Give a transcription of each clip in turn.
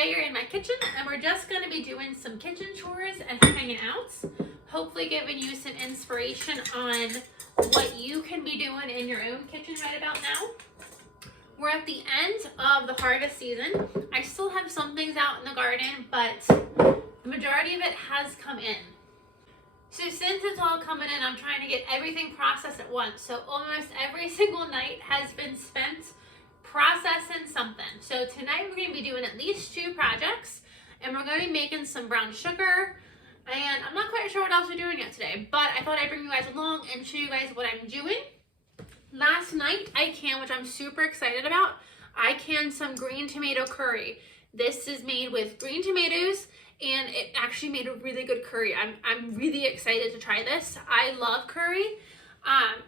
today you're in my kitchen and we're just going to be doing some kitchen chores and hanging out. Hopefully giving you some inspiration on what you can be doing in your own kitchen right about now. We're at the end of the harvest season. I still have some things out in the garden, but the majority of it has come in. So since it's all coming in, I'm trying to get everything processed at once. So almost every single night has been spent processing something. So tonight we're going to be doing at least 2 projects, and we're going to be making some brown sugar, and I'm not quite sure what else we're doing yet today, but I thought I'd bring you guys along and show you guys what I'm doing. Last night I canned, which I'm super excited about, I canned some green tomato curry. This is made with green tomatoes, and it actually made a really good curry. I'm really excited to try this. I love curry,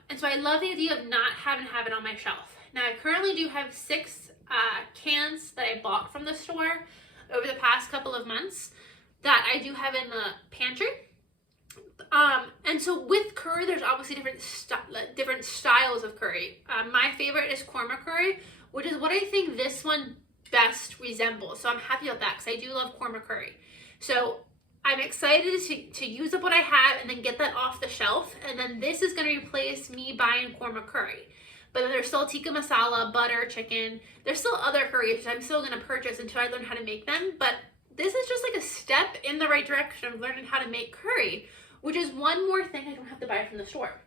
and so I love the idea of not having to have it on my shelf. Now I currently do have 6 cans that I bought from the store over the past couple of months that I do have in the pantry. And so with curry, there's obviously different styles of curry. My favorite is korma curry, which is what I think this one best resembles. So I'm happy about that because I do love korma curry. So I'm excited to use up what I have and then get that off the shelf. And then this is going to replace me buying korma curry. But then there's still tikka masala, butter, chicken. There's still other curries I'm still going to purchase until I learn how to make them. But this is just like a step in the right direction of learning how to make curry, which is one more thing I don't have to buy from the store.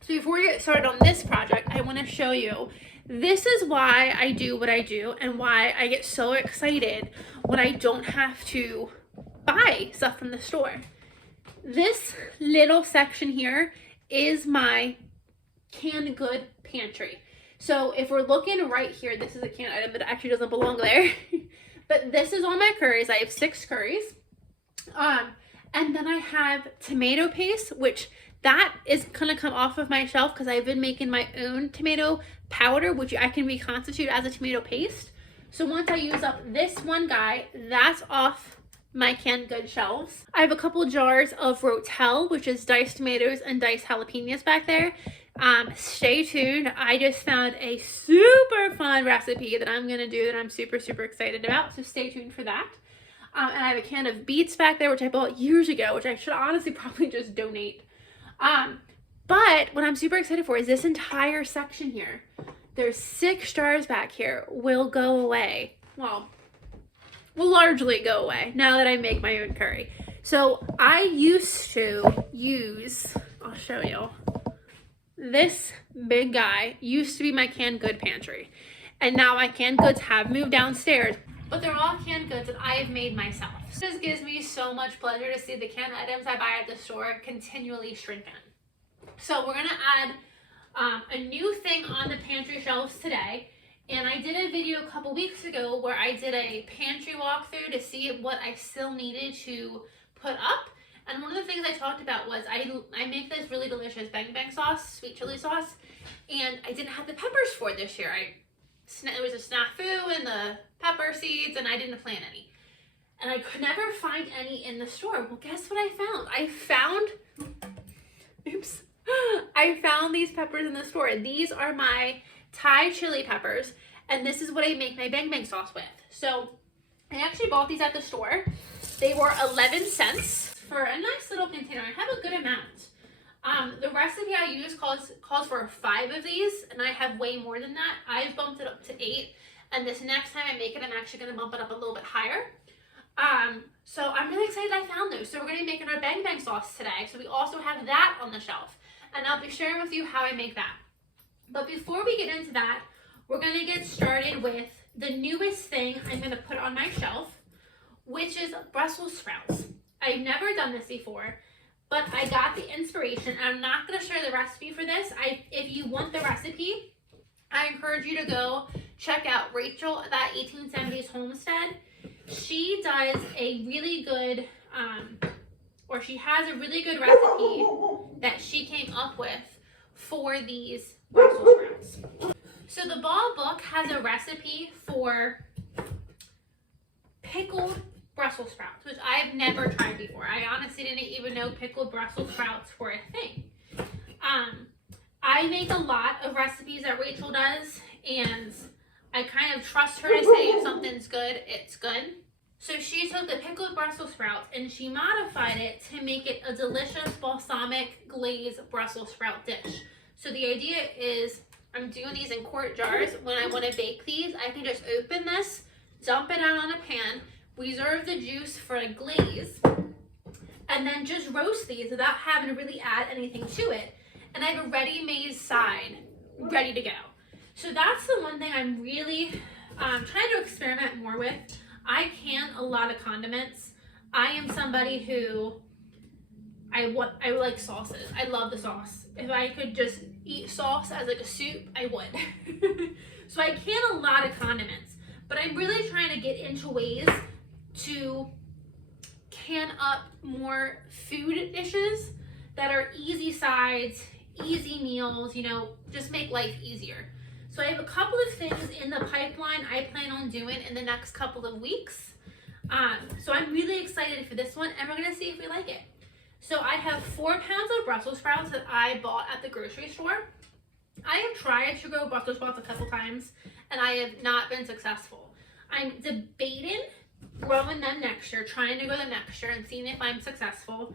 So before we get started on this project, I want to show you, this is why I do what I do and why I get so excited when I don't have to buy stuff from the store. This little section here is my canned good pantry. So if we're looking right here, this is a canned item that actually doesn't belong there. But this is all my curries. I have 6 curries. And then I have tomato paste, which that is going to come off of my shelf because I've been making my own tomato powder, which I can reconstitute as a tomato paste. So once I use up this one guy, that's off my canned good shelves. I have a couple jars of Rotel, which is diced tomatoes and diced jalapenos back there. Stay tuned. I just found a super fun recipe that I'm going to do that I'm super excited about. So stay tuned for that. And I have a can of beets back there, which I bought years ago, which I should honestly probably just donate. But what I'm super excited for is this entire section here. There's 6 jars back here will go away. Well, will largely go away now that I make my own curry. So I used to use, I'll show you. This big guy used to be my canned good pantry. And now my canned goods have moved downstairs, but they're all canned goods that I have made myself. This gives me so much pleasure to see the canned items I buy at the store continually shrinking. So we're gonna add a new thing on the pantry shelves today. And I did a video a couple weeks ago where I did a pantry walkthrough to see what I still needed to put up. And one of the things I talked about was I make this really delicious bang bang sauce, sweet chili sauce, and I didn't have the peppers for it this year. There was a snafu in the pepper seeds, and I didn't plant any. And I could never find any in the store. Well, guess what I found? I found these peppers in the store. These are my Thai chili peppers, and this is what I make my bang bang sauce with. So I actually bought these at the store. They were 11 cents for a nice little container. I have a good amount. The recipe I use calls for 5 of these, and I have way more than that. I've bumped it up to 8, and this next time I make it, I'm actually going to bump it up a little bit higher. So I'm really excited I found those. So we're going to be making our bang bang sauce today. So we also have that on the shelf, and I'll be sharing with you how I make that. But before we get into that, we're going to get started with the newest thing I'm going to put on my shelf, which is Brussels sprouts. I've never done this before, but I got the inspiration. I'm not going to share the recipe for this. If you want the recipe, I encourage you to go check out Rachel at that 1870s Homestead. She does a really good, she has a really good recipe that she came up with for these Brussels sprouts. So the Ball book has a recipe for pickled Brussels sprouts, which I've never tried before. I honestly didn't even know pickled Brussels sprouts were a thing. I make a lot of recipes that Rachel does, and I kind of trust her to say if something's good, it's good. So she took the pickled Brussels sprouts and she modified it to make it a delicious balsamic glazed Brussels sprout dish. So the idea is I'm doing these in quart jars. When I want to bake these, I can just open this, dump it out on a pan, reserve the juice for a glaze, and then just roast these without having to really add anything to it. And I have a ready-made side ready to go. So that's the one thing I'm really trying to experiment more with. I can a lot of condiments. I am somebody who I like sauces. I love the sauce. If I could just eat sauce as like a soup, I would. So I can a lot of condiments, but I'm really trying to get into ways to can up more food dishes that are easy sides, easy meals, you know, just make life easier. So I have a couple of things in the pipeline I plan on doing in the next couple of weeks. So I'm really excited for this one, and we're gonna see if we like it. So I have 4 pounds of Brussels sprouts that I bought at the grocery store. I have tried to grow Brussels sprouts a couple times, and I have not been successful. I'm debating growing them next year, trying to grow them next year and seeing if I'm successful.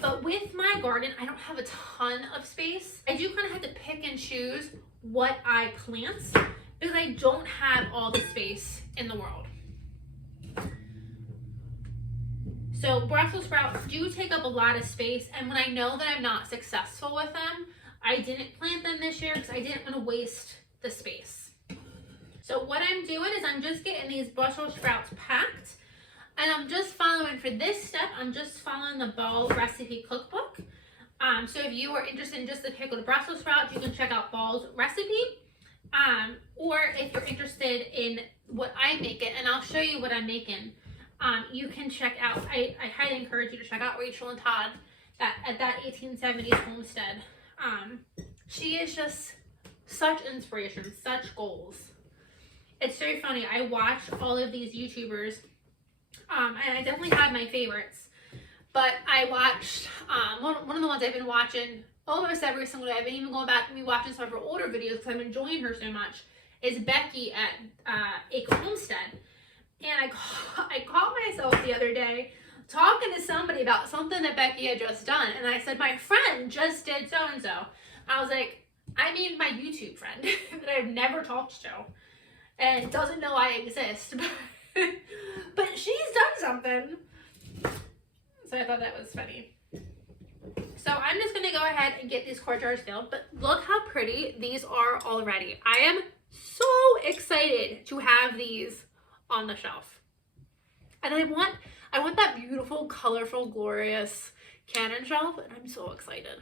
But with my garden, I don't have a ton of space. I do kind of have to pick and choose what I plant because I don't have all the space in the world. So Brussels sprouts do take up a lot of space, and when I know that I'm not successful with them, I didn't plant them this year because I didn't want to waste the space. So what I'm doing is I'm just getting these Brussels sprouts packed, and I'm just following, for this step, I'm just following the Ball recipe cookbook. So if you are interested in just the pickled Brussels sprouts, you can check out Ball's recipe. Or if you're interested in what I'm making, and I'll show you what I'm making, you can check out, I highly encourage you to check out Rachel and Todd at that 1870s homestead. She is just such inspiration, such goals. It's so funny. I watch all of these YouTubers, and I definitely have my favorites, but I watched one of the ones I've been watching almost every single day. I've been even going back and watching some of her older videos because I'm enjoying her so much, is Becky at Acre Homestead. And I caught myself the other day talking to somebody about something that Becky had just done, and I said, my friend just did so-and-so. I was like, I mean my YouTube friend that I've never talked to and doesn't know I exist, but she's done something. So I thought that was funny. So I'm just gonna go ahead and get these quart jars filled, but look how pretty these are already. I am so excited to have these on the shelf. And I want that beautiful, colorful, glorious cannon shelf, and I'm so excited.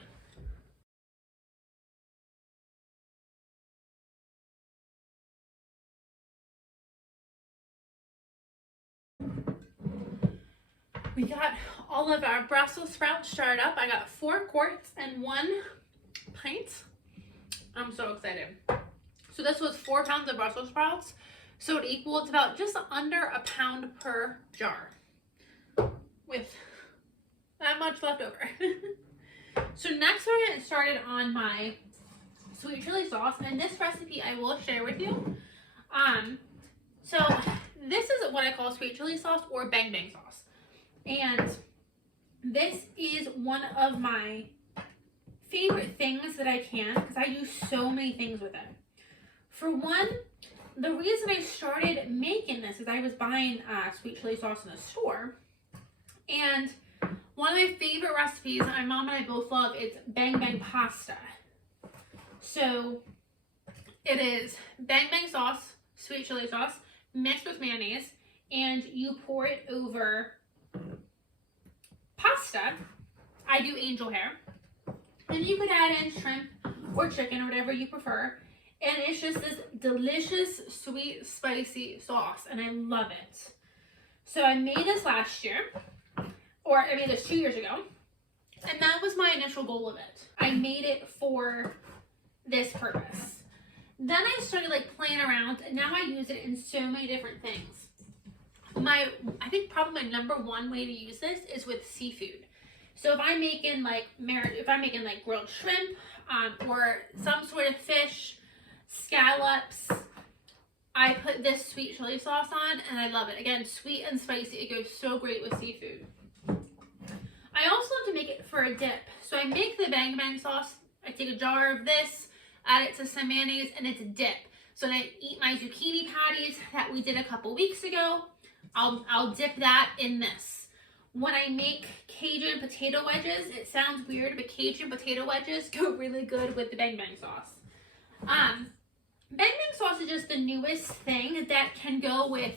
We got all of our Brussels sprouts started up. I got 4 quarts and 1 pint. I'm so excited. So this was 4 pounds of Brussels sprouts. So it equals about just under a pound per jar with that much left over. So next we're getting started on my sweet chili sauce, and this recipe I will share with you. So this is what I call sweet chili sauce or bang bang sauce. And this is one of my favorite things that I can because I do so many things with it. For one, the reason I started making this is I was buying sweet chili sauce in the store, and one of my favorite recipes that my mom and I both love is bang bang pasta. So it is bang bang sauce, sweet chili sauce, mixed with mayonnaise, and you pour it over pasta. I do angel hair, and you could add in shrimp or chicken or whatever you prefer. And it's just this delicious, sweet, spicy sauce, and I love it. So I made this last year, or I made this 2 years ago, and that was my initial goal of it. I made it for this purpose. Then I started like playing around, and now I use it in so many different things. I think probably my number 1 way to use this is with seafood. So if I'm making like grilled shrimp, or some sort of fish, scallops, I put this sweet chili sauce on and I love it. Again, sweet and spicy. It goes so great with seafood. I also love to make it for a dip. So I make the bang bang sauce. I take a jar of this, add it to some mayonnaise, and it's a dip. So when I eat my zucchini patties that we did a couple weeks ago, I'll dip that in this. When I make Cajun potato wedges, it sounds weird, but Cajun potato wedges go really good with the bang bang sauce. Bang bang sauce is just the newest thing that can go with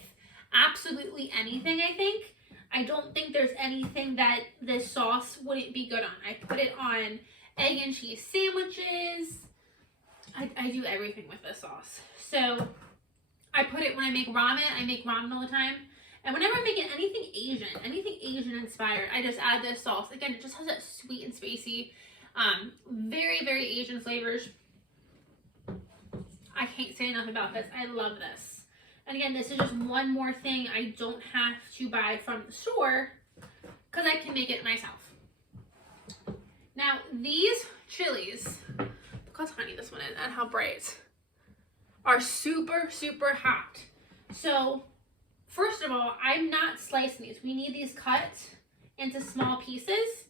absolutely anything, I think. I don't think there's anything that this sauce wouldn't be good on. I put it on egg and cheese sandwiches. I do everything with this sauce. So I put it when I make ramen. I make ramen all the time. And whenever I'm making anything Asian inspired, I just add this sauce. Again, it just has that sweet and spicy, very, very Asian flavors. I can't say enough about this. I love this. And again, this is just one more thing I don't have to buy from the store because I can make it myself. Now, these chilies, look how tiny this one is and how bright, are super, super hot. So, first of all, I'm not slicing these. We need these cut into small pieces.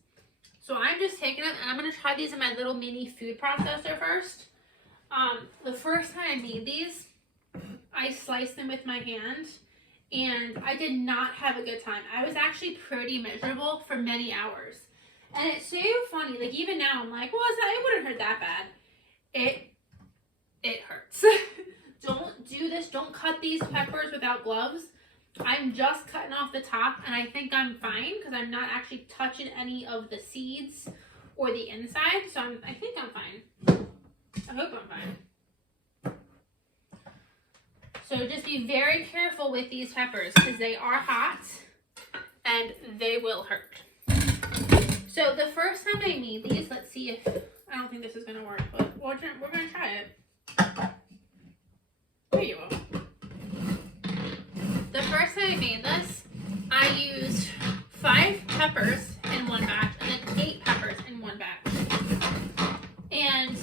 So I'm just taking them and I'm going to try these in my little mini food processor first. The first time I made these, I sliced them with my hand and I did not have a good time. I was actually pretty miserable for many hours. And it's so funny, like even now I'm like, well, it wouldn't hurt that bad. It hurts. Don't do this. Don't cut these peppers without gloves. I'm just cutting off the top and I think I'm fine because I'm not actually touching any of the seeds or the inside. So I think I'm fine. I hope I'm fine. So just be very careful with these peppers because they are hot and they will hurt. So the first time I made these, let's see if, I don't think this is going to work, but we're going to try it. There you go. The first time I made this, I used 5 peppers in one batch and then 8 peppers in one batch. And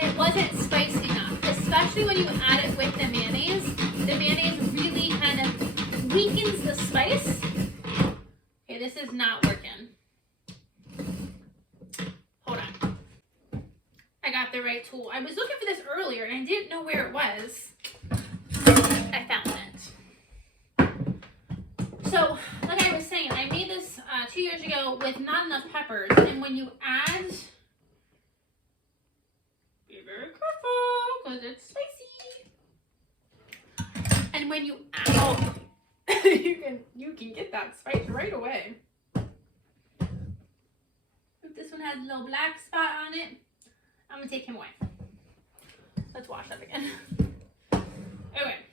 it wasn't spicy enough, especially when you add it with the mayonnaise. The mayonnaise really kind of weakens the spice. Okay, this is not working. Hold on. I got the right tool. I was looking for this earlier and I didn't know where it was. I found it. So, like I was saying, I made this 2 years ago with not enough peppers, and when you add, be very careful because it's spicy. And when you add, oh, you can get that spice right away. If this one has a little black spot on it, I'm gonna take him away. Let's wash that again. Okay.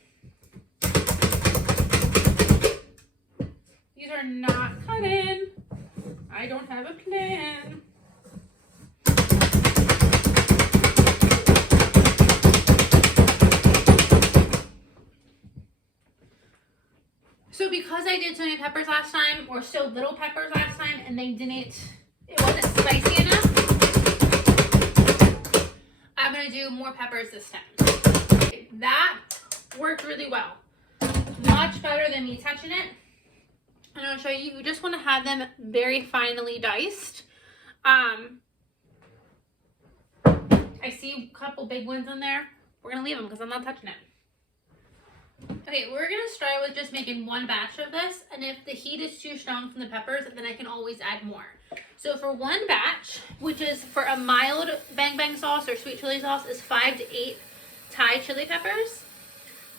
These are not cut in. I don't have a plan. So because I did so many peppers last time, or so little peppers last time, and it wasn't spicy enough, I'm gonna do more peppers this time. That worked really well. Much better than me touching it. And I'll show you, you just want to have them very finely diced. I see a couple big ones in there. We're going to leave them because I'm not touching it. Okay, we're going to start with just making one batch of this. And if the heat is too strong from the peppers, then I can always add more. So for one batch, which is for a mild bang bang sauce or sweet chili sauce, is 5 to 8 Thai chili peppers.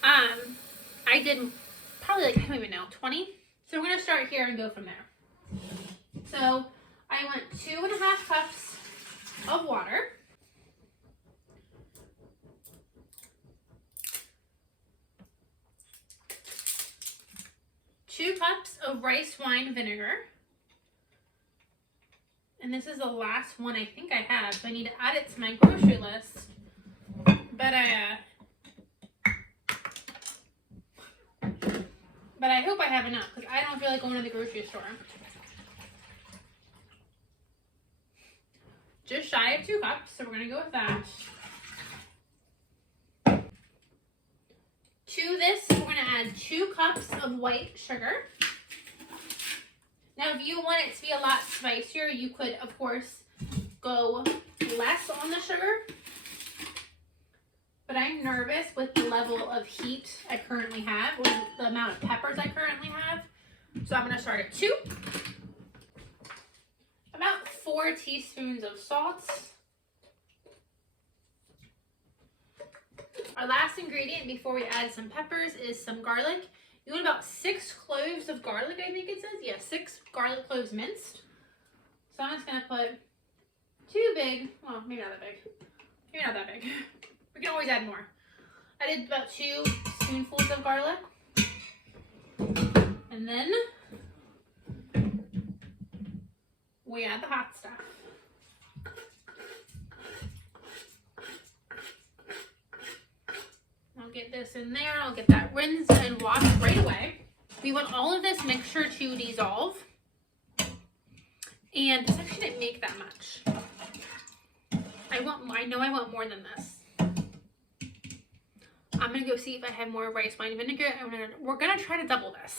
I did probably like, I don't even know, 20. So we're going to start here and go from there. So I went 2.5 cups of water. Two cups of rice wine vinegar. And this is the last one I think I have, so I need to add it to my grocery list. But I hope I have enough because I don't feel like going to the grocery store. Just shy of 2 cups, so we're going to go with that. To this, we're going to add 2 cups of white sugar. Now, if you want it to be a lot spicier, you could, of course, go less on the sugar. But I'm nervous with the level of heat I currently have, or the amount of peppers I currently have. So I'm going to start at 2. About 4 teaspoons of salt. Our last ingredient before we add some peppers is some garlic. You want about 6 cloves of garlic, I think it says. Yeah, 6 garlic cloves minced. So I'm just going to put 2 big, well, maybe not that big. Maybe not that big. We can always add more. I did about 2 spoonfuls of garlic. And then we add the hot stuff. I'll get this in there. I'll get that rinsed and washed right away. We want all of this mixture to dissolve. And this actually didn't make that much. I know I want more than this. I'm gonna go see if I have more rice wine vinegar, and we're gonna try to double this.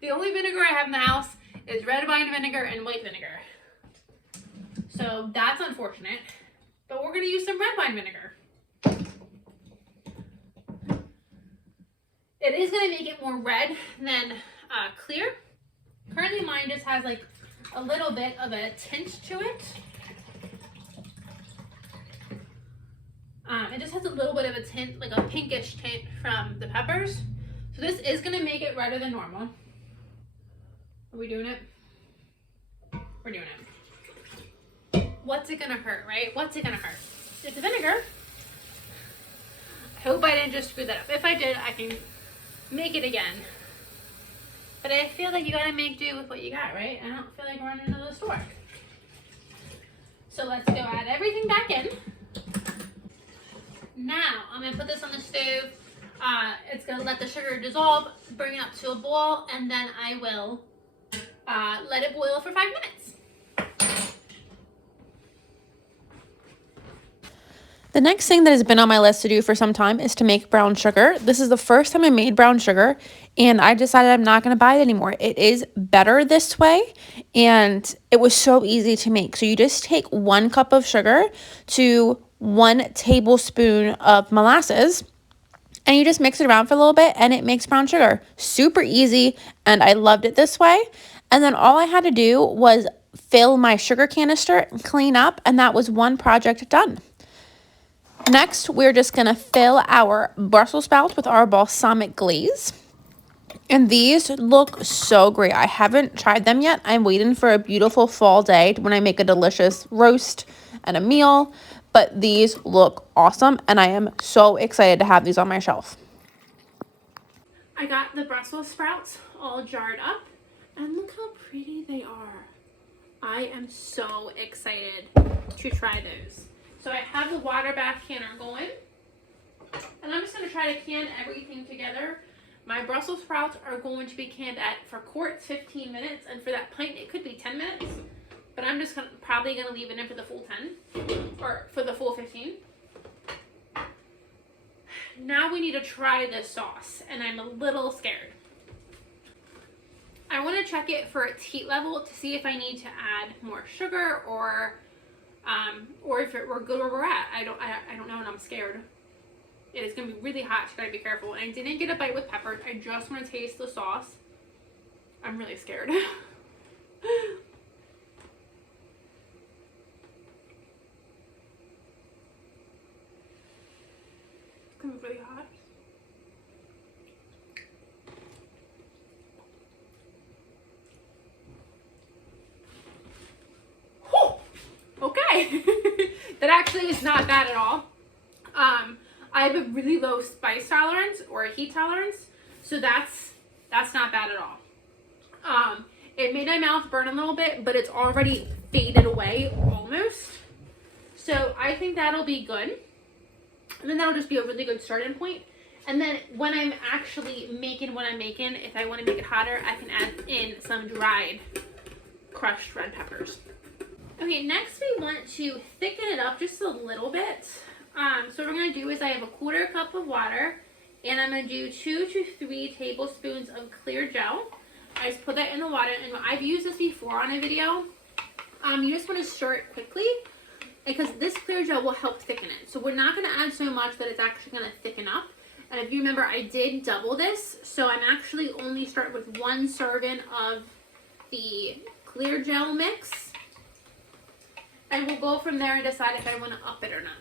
The only vinegar I have in the house is red wine vinegar and white vinegar. So that's unfortunate. But we're gonna use some red wine vinegar. It is going to make it more red than clear. Currently mine just has like a little bit of a tint to it. It just has a little bit of a tint, like a pinkish tint from the peppers. So this is going to make it redder than normal. Are we doing it? We're doing it. What's it going to hurt, right? What's it going to hurt? It's the vinegar. I hope I didn't just screw that up. If I did, I can make it again. But I feel like you gotta make do with what you got, right? I don't feel like running to the store. So let's go add everything back in. Now, I'm gonna put this on the stove. It's gonna let the sugar dissolve, bring it up to a boil, and then I will let it boil for 5 minutes. The next thing that has been on my list to do for some time is to make brown sugar. This is the first time I made brown sugar, and I decided I'm not going to buy it anymore. It is better this way, and it was so easy to make. So you just take 1 cup of sugar to 1 tablespoon of molasses, and you just mix it around for a little bit, and it makes brown sugar. Super easy, and I loved it this way. And then all I had to do was fill my sugar canister and clean up, and that was 1 project done. Next, we're just going to fill our Brussels sprouts with our balsamic glaze. And these look so great. I haven't tried them yet. I'm waiting for a beautiful fall day when I make a delicious roast and a meal. But these look awesome, and I am so excited to have these on my shelf. I got the Brussels sprouts all jarred up, and look how pretty they are. I am so excited to try those. So I have the water bath canner going, and I'm just going to try to can everything together. My Brussels sprouts are going to be canned for quarts 15 minutes, and for that pint it could be 10 minutes. But I'm just probably going to leave it in for the full 10, or for the full 15. Now we need to try this sauce, and I'm a little scared. I want to check it for its heat level to see if I need to add more sugar or if we're good where we're at. I don't know, and I'm scared. It is going to be really hot, so you gotta be careful. And I didn't get a bite with peppers. I just want to taste the sauce. I'm really scared. It's going to be really hot. Okay. That actually is not bad at all. I have a really low spice tolerance or a heat tolerance, so that's not bad at all. It made my mouth burn a little bit, but it's already faded away almost. So I think that'll be good. And then that'll just be a really good starting point. And then when I'm actually making what I'm making, if I want to make it hotter, I can add in some dried crushed red peppers. Okay, next we want to thicken it up just a little bit. So what we're going to do is I have a 1/4 cup of water, and I'm going to do 2 to 3 tablespoons of clear gel. I just put that in the water, and I've used this before on a video. You just want to stir it quickly because this clear gel will help thicken it. So we're not going to add so much that it's actually going to thicken up. And if you remember, I did double this, so I'm actually only starting with 1 serving of the clear gel mix. And we'll go from there and decide if I want to up it or not.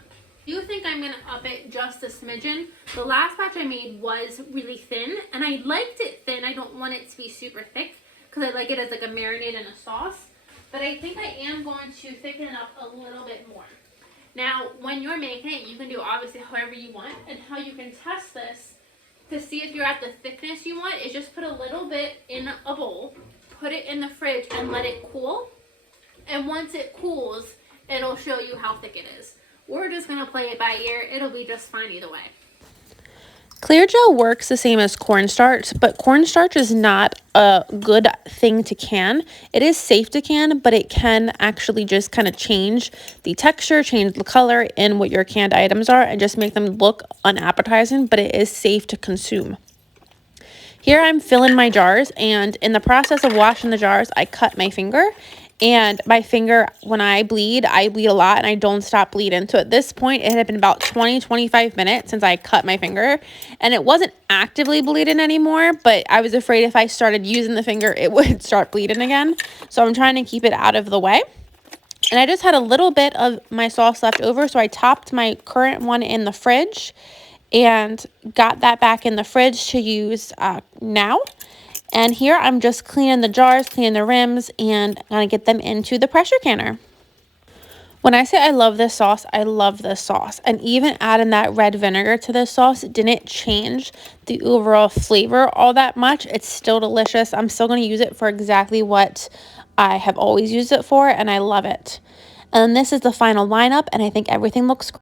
I do think I'm going to up it just a smidgen. The last batch I made was really thin, and I liked it thin. I don't want it to be super thick because I like it as like a marinade in a sauce. But I think I am going to thicken it up a little bit more. Now, when you're making it, you can do obviously however you want, and how you can test this to see if you're at the thickness you want is just put a little bit in a bowl, put it in the fridge, and let it cool. And once it cools, it'll show you how thick it is. We're just going to play it by ear. It'll be just fine either way. Clear gel works the same as cornstarch, but cornstarch is not a good thing to can. It is safe to can, but it can actually just kind of change the texture, change the color in what your canned items are, and just make them look unappetizing, but it is safe to consume. Here I'm filling my jars, and in the process of washing the jars, I cut my finger. And my finger, when I bleed a lot, and I don't stop bleeding. So at this point, it had been about 20-25 minutes since I cut my finger. And it wasn't actively bleeding anymore, but I was afraid if I started using the finger, it would start bleeding again. So I'm trying to keep it out of the way. And I just had a little bit of my sauce left over, so I topped my current one in the fridge and got that back in the fridge to use now. And here I'm just cleaning the jars, cleaning the rims, and I'm going to get them into the pressure canner. When I say I love this sauce, I love this sauce. And even adding that red vinegar to this sauce didn't change the overall flavor all that much. It's still delicious. I'm still going to use it for exactly what I have always used it for, and I love it. And then this is the final lineup, and I think everything looks great.